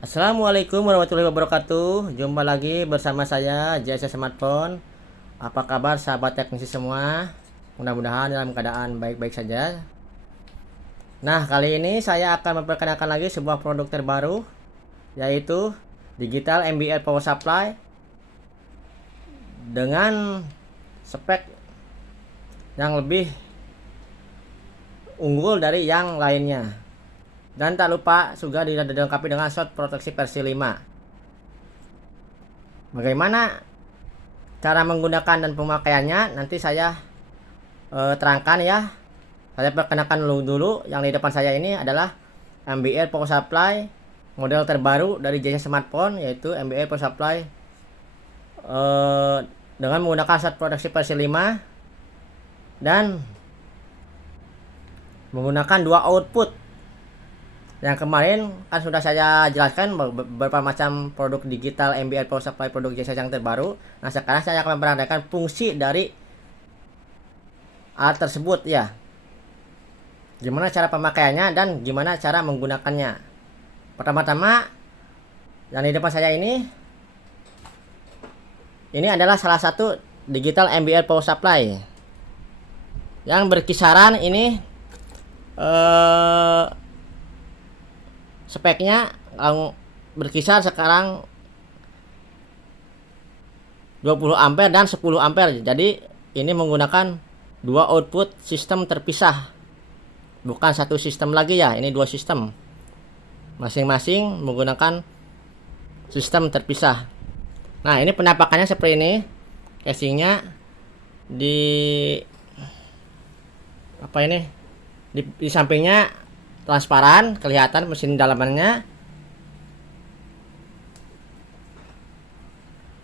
Assalamualaikum warahmatullahi wabarakatuh. Jumpa lagi bersama saya JS Smartphone. Apa kabar sahabat teknisi semua? Mudah-mudahan dalam keadaan baik-baik saja. Nah, kali ini saya akan memperkenalkan lagi sebuah produk terbaru, yaitu Digital MBR Power Supply dengan spek yang lebih unggul dari yang lainnya. Dan tak lupa juga dilengkapi dengan shot proteksi versi 5. Bagaimana cara menggunakan dan pemakaiannya nanti saya terangkan ya. Saya perkenalkan dulu yang di depan saya ini adalah MBR Power Supply model terbaru dari JS Smartphone, yaitu MBR Power Supply dengan menggunakan shot proteksi versi 5 dan menggunakan dua output. Yang kemarin kan sudah saya jelaskan beberapa macam produk digital MBR Power Supply produk JS yang terbaru. Nah, sekarang saya akan memperhatikan fungsi dari alat tersebut ya. Gimana cara pemakaiannya dan gimana cara menggunakannya. Pertama-tama yang di depan saya ini adalah salah satu digital MBR Power Supply yang berkisaran ini speknya berkisar sekarang 20 ampere dan 10 ampere. Jadi ini menggunakan dua output sistem terpisah, bukan satu sistem lagi ya. Ini dua sistem, masing-masing menggunakan sistem terpisah. Nah, ini penampakannya seperti ini. Casingnya di di sampingnya transparan, kelihatan mesin dalamannya.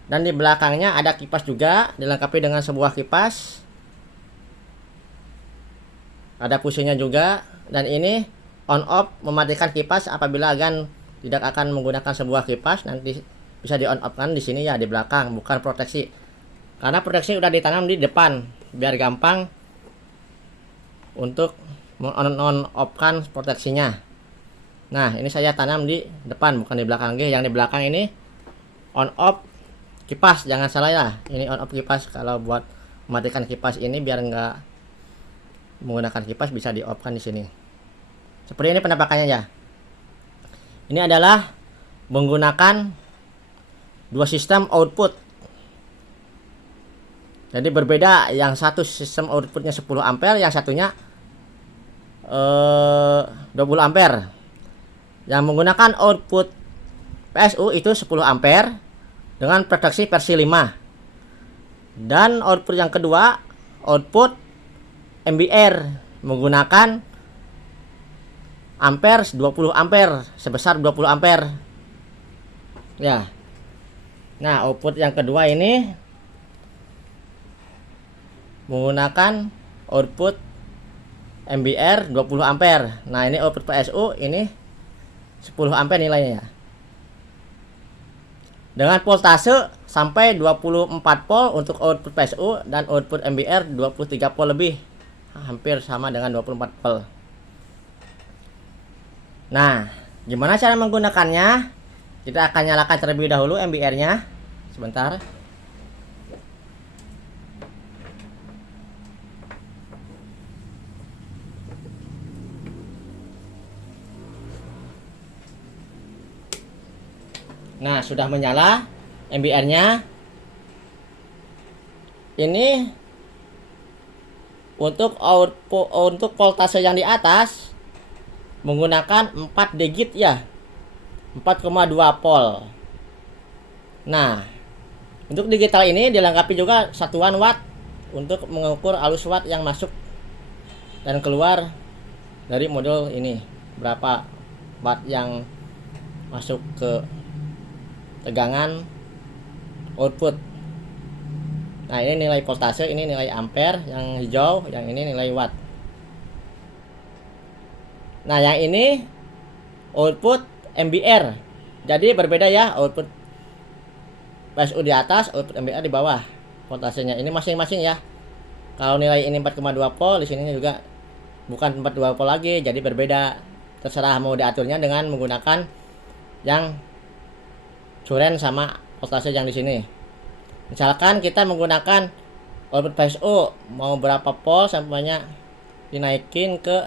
Dan di belakangnya ada kipas juga, dilengkapi dengan sebuah kipas. Ada fusinya juga, dan ini on off mematikan kipas apabila agan tidak akan menggunakan sebuah kipas, nanti bisa di on off kan di sini ya, di belakang, bukan proteksi. Karena proteksi udah ditanam di depan biar gampang untuk on off kan proteksinya. Nah, ini saya tanam di depan bukan di belakang. Yang di belakang ini on off kipas, jangan salah ya. Ini on off kipas. Kalau buat mematikan kipas ini biar nggak menggunakan kipas bisa di off kan di sini. Seperti ini penampakannya ya. Ini adalah menggunakan dua sistem output. Jadi berbeda, yang satu sistem outputnya 10 ampere, yang satunya 20 ampere. Yang menggunakan output PSU itu 10 ampere dengan proteksi versi 5. Dan output yang kedua, output MBR, menggunakan ampere 20 ampere sebesar 20 ampere. Ya. Nah, output yang kedua ini menggunakan output MBR 20 ampere. Nah, ini output PSU ini 10 ampere nilainya. Dengan voltase sampai 24 volt untuk output PSU dan output MBR 23 volt lebih. Hampir sama dengan 24 volt. Nah, gimana cara menggunakannya? Kita akan nyalakan terlebih dahulu MBR-nya. Sebentar. Nah, sudah menyala MBR-nya. Ini untuk output, untuk voltase yang di atas menggunakan 4 digit ya. 4,2 volt. Nah, untuk digital ini dilengkapi juga satuan watt untuk mengukur arus watt yang masuk dan keluar dari modul ini. Berapa watt yang masuk ke tegangan output. Nah, ini nilai voltase, ini nilai ampere yang hijau, yang ini nilai watt. Nah, yang ini output MBR. Jadi berbeda ya, output PSU di atas, output MBR di bawah. Voltasenya ini masing-masing ya. Kalau nilai ini 4,2 volt, di sini juga bukan 4,2 volt lagi, jadi berbeda. Terserah mau diaturnya dengan menggunakan yang curen sama voltase yang di sini. Misalkan kita menggunakan output PSU mau berapa volt sampainya dinaikin ke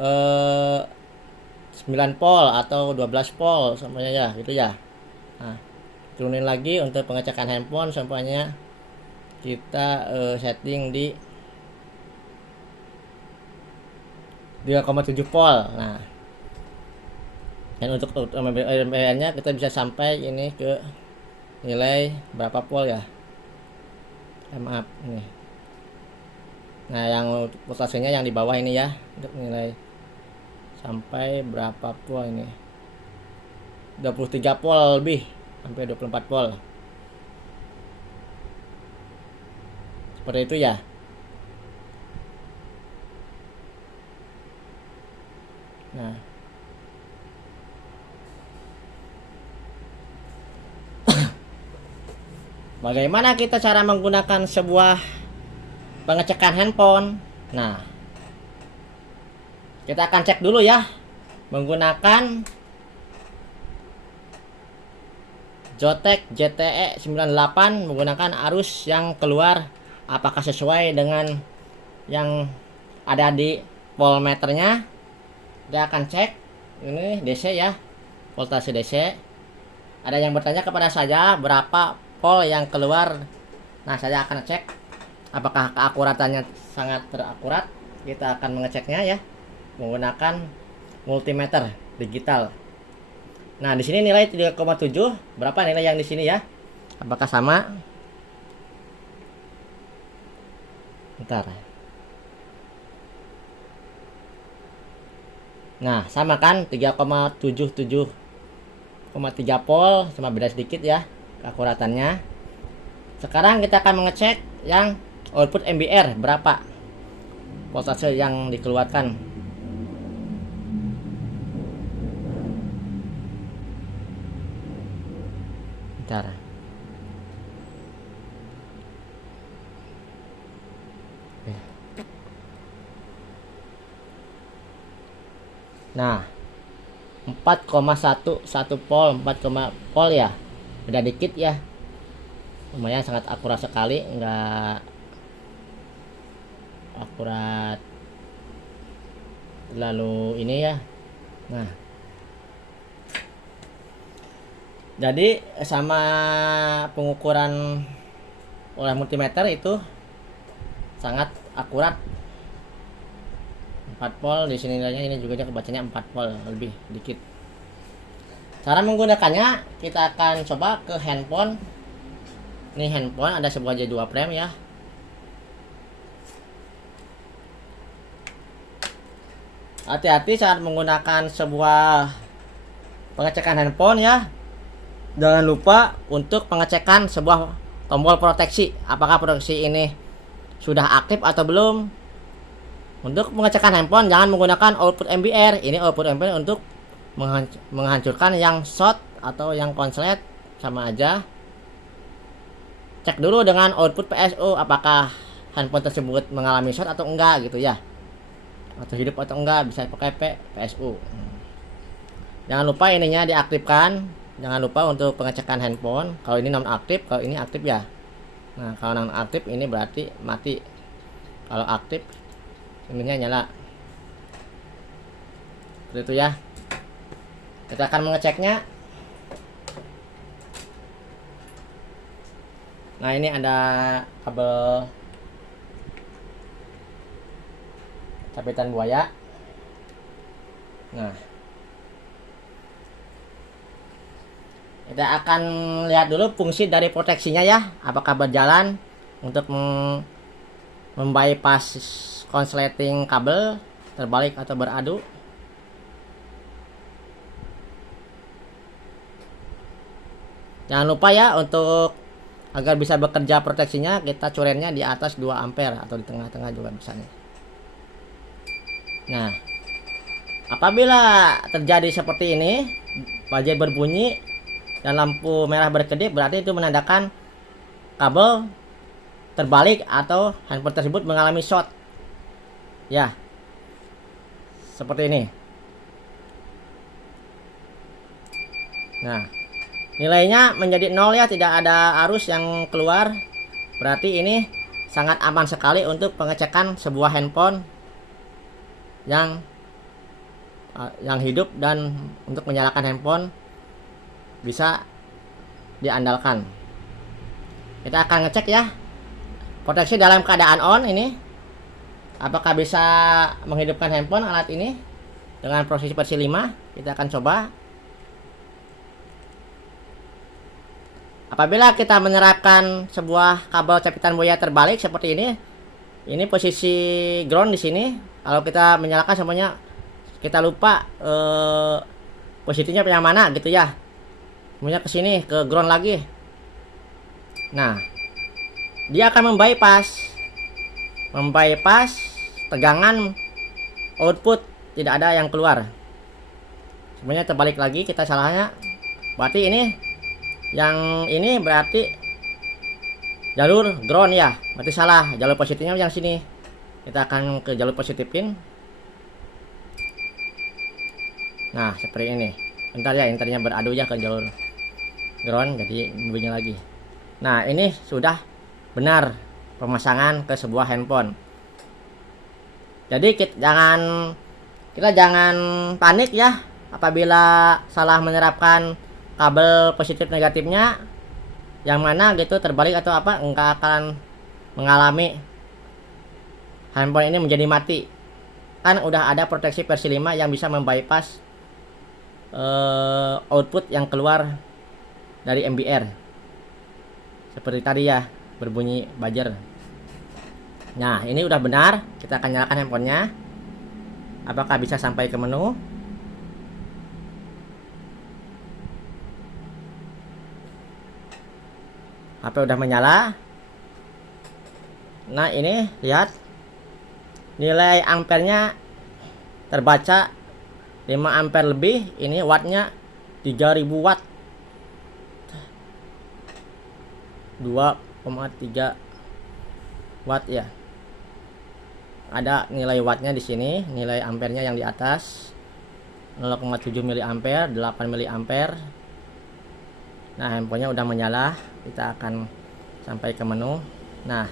9 volt atau 12 volt sampainya ya gitu ya. Nah, turunin lagi untuk pengecekan handphone sampainya kita setting di 3,7 volt. Nah, dan untuk MBR-nya kita bisa sampai ini ke nilai berapa volt ya, maaf ini. Nah, yang voltasenya yang di bawah ini ya, untuk nilai sampai berapa volt ini, 23 volt lebih sampai 24 volt seperti itu ya. Nah, bagaimana kita cara menggunakan sebuah pengecekan handphone? Nah, kita akan cek dulu ya menggunakan Zotac JTE 98 menggunakan arus yang keluar apakah sesuai dengan yang ada di voltmeternya. Kita akan cek ini DC ya, voltase DC. Ada yang bertanya kepada saya berapa volt yang keluar. Nah, saya akan cek apakah keakuratannya sangat terakurat. Kita akan mengeceknya ya menggunakan multimeter digital. Nah, di sini nilai 3,7. Berapa nilai yang di sini ya? Apakah sama? Bentar. Nah, sama kan? 3,77,3 volt, cuma beda sedikit ya keakuratannya. Sekarang kita akan mengecek yang output MBR berapa voltase yang dikeluarkan. Bentar. Nah, 4,11 volt, 4, volt ya, beda dikit ya, lumayan sangat akurat sekali, enggak akurat lalu ini ya. Nah, jadi sama pengukuran oleh multimeter itu sangat akurat. 4 volt di sini nilainya, ini juga kebacanya 4 volt lebih dikit. Cara menggunakannya kita akan coba ke handphone. Ini handphone ada sebuah J2 Prime ya. Hati-hati saat menggunakan sebuah pengecekan handphone ya. Jangan lupa untuk pengecekan sebuah tombol proteksi. Apakah proteksi ini sudah aktif atau belum? Untuk pengecekan handphone jangan menggunakan output MBR. Ini output MBR untuk menghancurkan yang short atau yang konslet, sama aja. Cek dulu dengan output PSU apakah handphone tersebut mengalami short atau enggak gitu ya, atau hidup atau enggak, bisa pakai PSU. Jangan lupa ininya diaktifkan. Jangan lupa untuk pengecekan handphone. Kalau ini non aktif, kalau ini aktif ya. Nah, kalau non aktif ini berarti mati. Kalau aktif ininya nyala. Seperti itu ya. Kita akan mengeceknya. Nah, ini ada kabel capitan buaya. Nah, kita akan lihat dulu fungsi dari proteksinya ya, apakah berjalan untuk membypass konsleting kabel terbalik atau beradu. Jangan lupa ya, untuk agar bisa bekerja proteksinya kita curennya di atas 2 ampere atau di tengah-tengah juga bisa nih. Nah, apabila terjadi seperti ini, bajai berbunyi dan lampu merah berkedip, berarti itu menandakan kabel terbalik atau handphone tersebut mengalami short. Ya, seperti ini. Nah, nilainya menjadi 0 ya, tidak ada arus yang keluar. Berarti ini sangat aman sekali untuk pengecekan sebuah handphone yang hidup, dan untuk menyalakan handphone bisa diandalkan. Kita akan ngecek ya proteksi dalam keadaan on ini, apakah bisa menghidupkan handphone alat ini dengan posisi versi 5. Kita akan coba. Apabila kita menerapkan sebuah kabel capitan buaya terbalik seperti ini posisi ground di sini. Kalau kita menyalakan semuanya, kita lupa posisinya yang mana gitu ya. Semuanya ke sini, ke ground lagi. Nah, dia akan membypass tegangan output, tidak ada yang keluar. Semuanya terbalik lagi, kita salahnya. Berarti yang ini berarti jalur ground ya, berarti salah. Jalur positifnya yang sini. Kita akan ke jalur positifin. Nah, seperti ini. Bentar ya, internya beradu ya ke jalur ground, jadi bunyi lagi. Nah, ini sudah benar pemasangan ke sebuah handphone. Jadi kita jangan panik ya apabila salah menerapkan kabel positif negatifnya yang mana gitu terbalik atau apa, enggak akan mengalami handphone ini menjadi mati. Kan udah ada proteksi versi 5 yang bisa membypass output yang keluar dari MBR seperti tadi ya, berbunyi buzzer. Nah, ini udah benar. Kita akan nyalakan handphonenya. Apakah bisa sampai ke menu? HP udah menyala. Nah, ini lihat nilai ampernya terbaca 5 ampere lebih. Ini wattnya 3000 watt, 2,3 watt ya. Ada nilai wattnya di sini, nilai ampernya yang di atas 0,7 mA, 8 mA. Nah, handphonenya udah menyala. Kita akan sampai ke menu. Nah,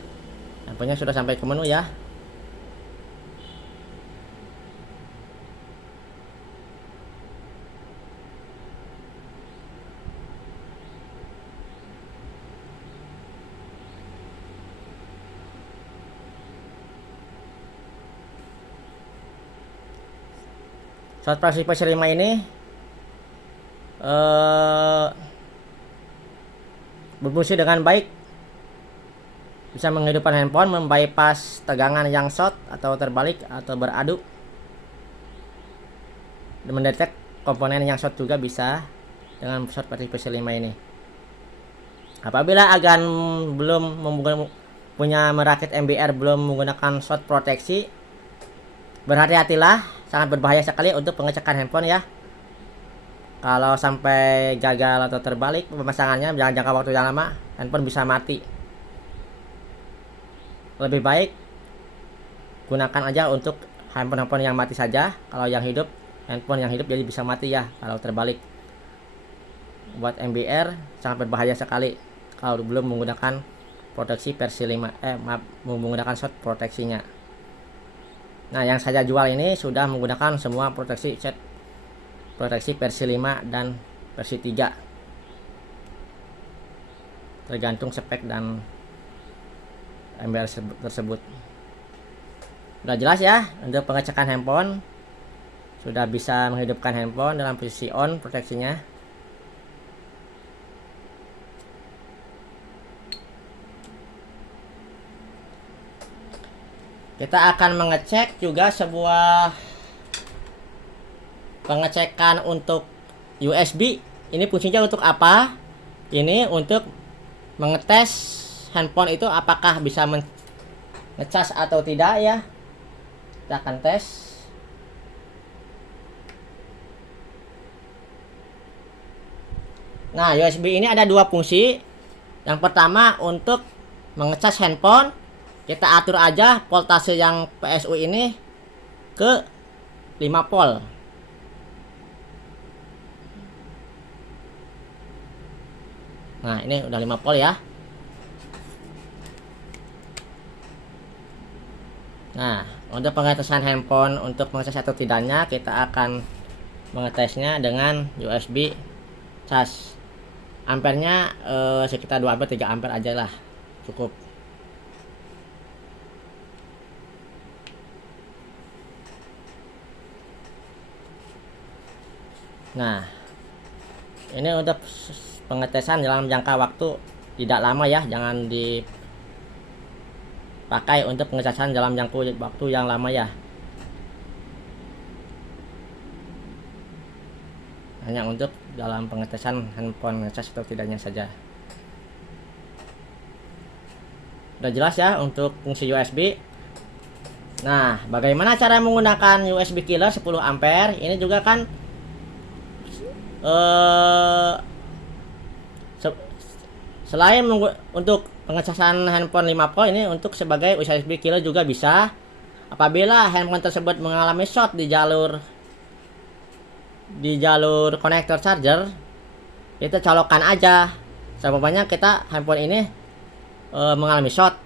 handphonenya sudah sampai ke menu ya. Saat versi 5 ini berfungsi dengan baik, bisa menghidupkan handphone, membypass tegangan yang short atau terbalik atau beradu, dan mendetek komponen yang short juga bisa dengan short versi 5 ini. Apabila agan belum punya merakit MBR, belum menggunakan short proteksi, berhati-hatilah, sangat berbahaya sekali untuk pengecekan handphone ya. Kalau sampai gagal atau terbalik pemasangannya dalam jangka waktu yang lama, handphone bisa mati. Lebih baik gunakan aja untuk handphone yang mati saja. Kalau yang hidup, handphone yang hidup jadi bisa mati ya kalau terbalik. Buat MBR sangat berbahaya sekali kalau belum menggunakan proteksi versi 5, menggunakan short proteksinya. Nah, yang saya jual ini sudah menggunakan semua proteksi versi 5 dan versi 3, tergantung spek dan MBR tersebut. Udah jelas ya untuk pengecekan handphone. Sudah bisa menghidupkan handphone dalam posisi on proteksinya. Kita akan mengecek juga sebuah pengecekan untuk USB. Ini fungsinya untuk apa? Ini untuk mengetes handphone itu apakah bisa ngecas atau tidak ya. Kita akan tes. Nah, USB ini ada dua fungsi. Yang pertama untuk mengecas handphone. Kita atur aja voltase yang PSU ini ke 5 volt. Nah, ini udah 5 volt ya. Nah, untuk pengetesan handphone untuk mengakses atau tidaknya, kita akan mengetesnya dengan USB cas. Ampernya sekitar 2 ampere 3 ampere aja lah, cukup. Nah, ini untuk pengetesan dalam jangka waktu tidak lama ya, jangan dipakai untuk pengetesan dalam jangka waktu yang lama ya. Hanya untuk dalam pengetesan handphone ngecas atau tidaknya saja. Udah jelas ya untuk fungsi USB. Nah, bagaimana cara menggunakan USB killer 10 ampere? Ini juga kan selain untuk pengecasan handphone 5 volt ini untuk sebagai USB killer juga bisa. Apabila handphone tersebut mengalami short di jalur konektor charger, itu colokan aja. Sebabnya kita handphone ini mengalami short.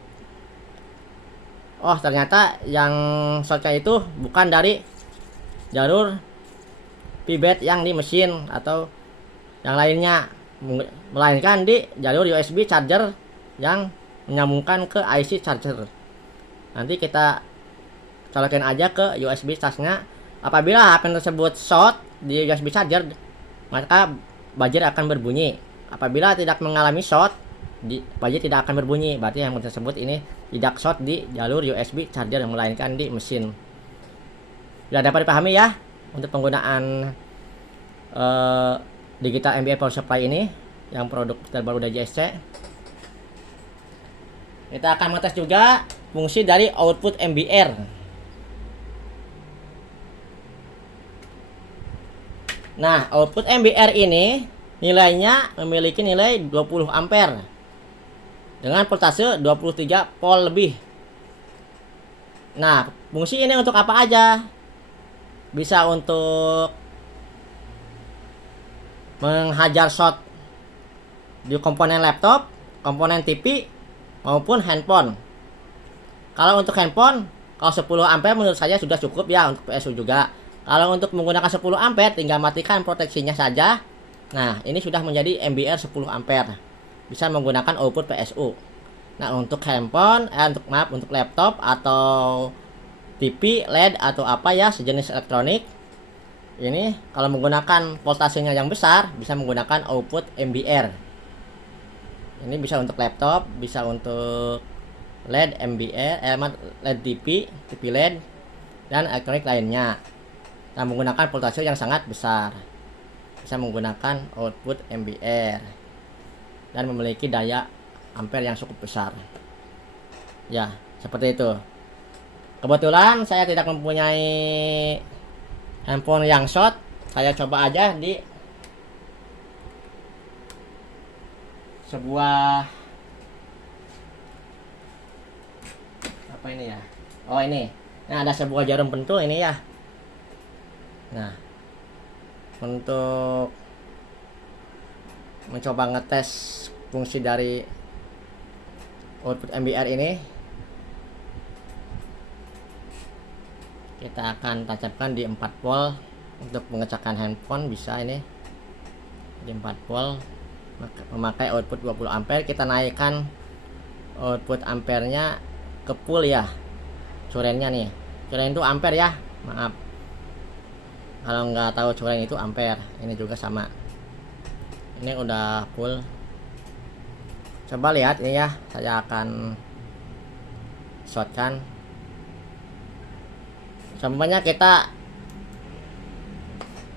Oh, ternyata yang shortnya itu bukan dari jalur pibet yang di mesin atau yang lainnya, melainkan di jalur USB charger yang menyambungkan ke IC charger. Nanti kita colokin aja ke USB charge-nya. Apabila HP tersebut short di USB charger, maka buzzer akan berbunyi. Apabila tidak mengalami short, buzzer tidak akan berbunyi. Berarti handphone tersebut ini tidak short di jalur USB charger, melainkan di mesin. Sudah dapat dipahami ya untuk penggunaan digital MBR power supply ini yang produk terbaru dari JSC. Kita akan mengetes juga fungsi dari output MBR. Nah, output MBR ini nilainya memiliki nilai 20 ampere dengan voltase 23 volt lebih. Nah, fungsi ini untuk apa aja? Bisa untuk menghajar short di komponen laptop, komponen TV, maupun handphone. Kalau untuk handphone, kalau 10 ampere menurut saya sudah cukup ya untuk PSU juga. Kalau untuk menggunakan 10 ampere, tinggal matikan proteksinya saja. Nah, ini sudah menjadi MBR 10 ampere. Bisa menggunakan output PSU. Nah, untuk handphone, untuk laptop atau TV, LED atau apa ya sejenis elektronik, ini kalau menggunakan voltasenya yang besar bisa menggunakan output MBR. Ini bisa untuk laptop, bisa untuk LED MBR, LED TV LED dan elektronik lainnya. Nah, menggunakan voltase yang sangat besar bisa menggunakan output MBR dan memiliki daya ampere yang cukup besar. Ya, seperti itu. Kebetulan saya tidak mempunyai handphone yang short, saya coba aja di sebuah apa ini ya? Oh, ini. Nah, ada sebuah jarum pentul ini ya. Nah, untuk mencoba ngetes fungsi dari output MBR ini, kita akan tancapkan di 4 volt untuk mengecaskan handphone. Bisa ini di 4 volt memakai output 20 ampere. Kita naikkan output ampernya ke full ya, curennya nih. Curen itu ampere ya, maaf kalau nggak tahu curen itu ampere. Ini juga sama, ini udah full. Coba lihat ini ya, saya akan shortkan. Semuanya kita,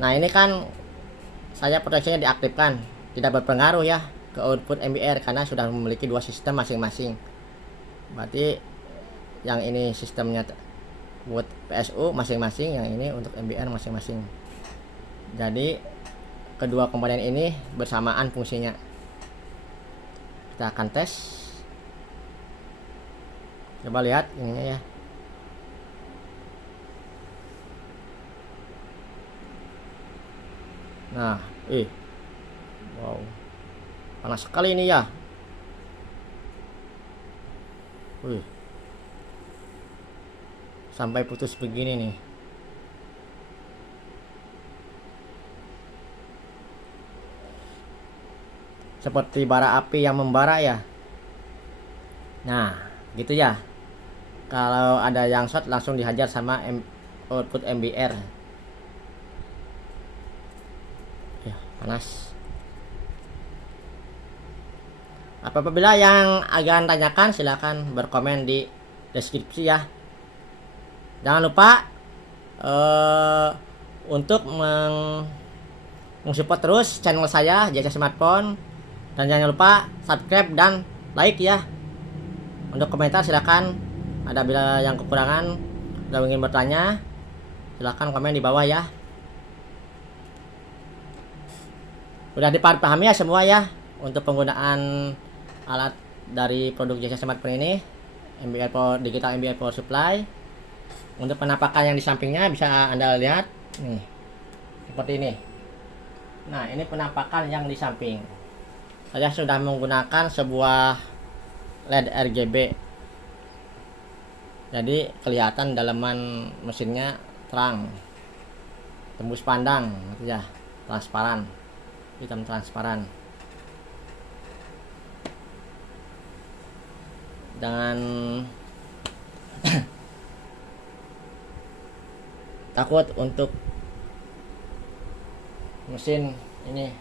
nah ini kan saya proteksinya diaktifkan, tidak berpengaruh ya ke output MBR karena sudah memiliki dua sistem masing-masing. Berarti yang ini sistemnya buat PSU masing-masing, yang ini untuk MBR masing-masing. Jadi kedua komponen ini bersamaan fungsinya. Kita akan tes. Coba lihat ininya ya. Nah, wow, Panas sekali ini ya. Wih. Sampai putus begini nih. Seperti bara api yang membara ya. Nah, gitu ya. Kalau ada yang short langsung dihajar sama output MBR. Ya, panas. Apabila yang agan tanyakan silahkan berkomen di deskripsi ya. Jangan lupa untuk mensupport terus channel saya Jasa Smartphone, dan jangan lupa subscribe dan like ya. Untuk komentar silahkan, ada bila yang kekurangan atau ingin bertanya silahkan komen di bawah ya. Udah dipahami ya semua ya untuk penggunaan alat dari produk Jasa Smartphone ini, MBR Power Digital MBR Power Supply. Untuk penampakan yang di sampingnya bisa Anda lihat nih, seperti ini. Nah, ini penampakan yang di samping. Saya sudah menggunakan sebuah LED RGB. Jadi kelihatan dalaman mesinnya terang, tembus pandang gitu ya, transparan, hitam transparan. Jangan takut untuk mesin ini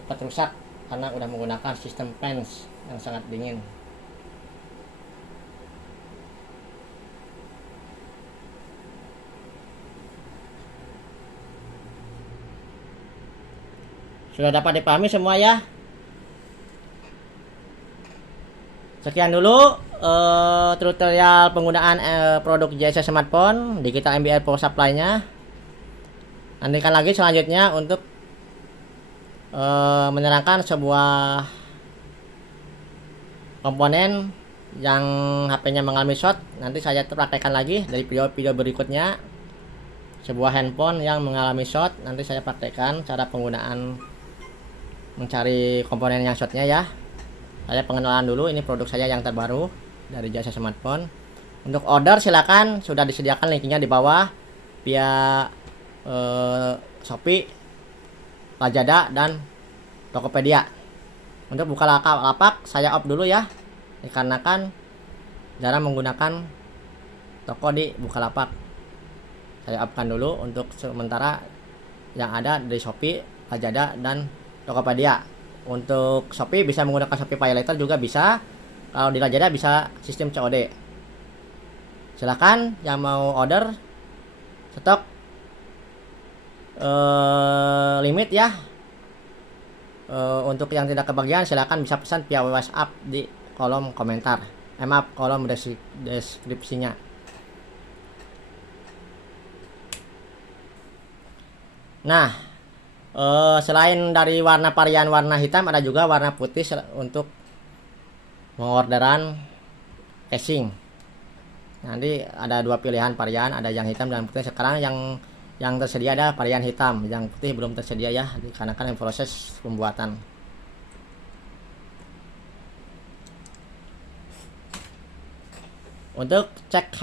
cepat rusak karena udah menggunakan sistem fans yang sangat dingin. Sudah dapat dipahami semua ya. Sekian dulu tutorial penggunaan produk Jasa Smartphone Digital MBR Power Supply-nya. Nantikan lagi selanjutnya untuk menerangkan sebuah komponen yang HP-nya mengalami short. Nanti saya praktekkan lagi dari video-video berikutnya. Sebuah handphone yang mengalami short, nanti saya praktekkan cara penggunaan mencari komponen yang shortnya ya. Saya pengenalan dulu, ini produk saya yang terbaru dari Jasa Smartphone. Untuk order silakan, sudah disediakan linknya di bawah via Shopee, Lazada, dan Tokopedia. Untuk Bukalapak saya off dulu ya, dikarenakan jarang menggunakan toko di Bukalapak. Saya off-kan dulu untuk sementara yang ada di Shopee, Lazada, dan Tokopedia. Untuk Shopee bisa menggunakan Shopee Pay Later juga bisa. Kalau di Lazada bisa sistem COD. Silakan yang mau order, stok limit ya. Untuk yang tidak kebagian silakan bisa pesan via WhatsApp di kolom komentar. Maaf, kolom deskripsinya. Nah, selain dari varian warna hitam, ada juga warna putih untuk mengorderan casing. Nanti ada dua pilihan varian, ada yang hitam dan putih. Sekarang yang tersedia ada varian hitam, yang putih belum tersedia ya, dikarenakan proses pembuatan. Untuk cek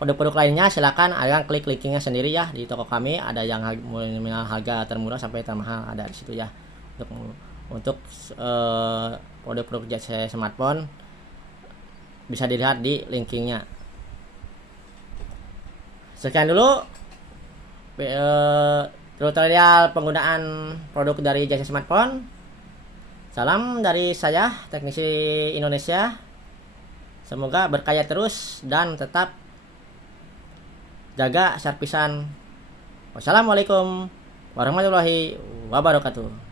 produk-produk lainnya silakan kalian klik linknya sendiri ya di toko kami. Ada yang harga termurah sampai termahal ada di situ ya. Untuk produk-produk Jasa Smartphone bisa dilihat di linknya. Sekian dulu tutorial penggunaan produk dari Jasa Smartphone. Salam dari saya, teknisi Indonesia. Semoga berkaya terus dan tetap jaga servisan. Wassalamualaikum warahmatullahi wabarakatuh.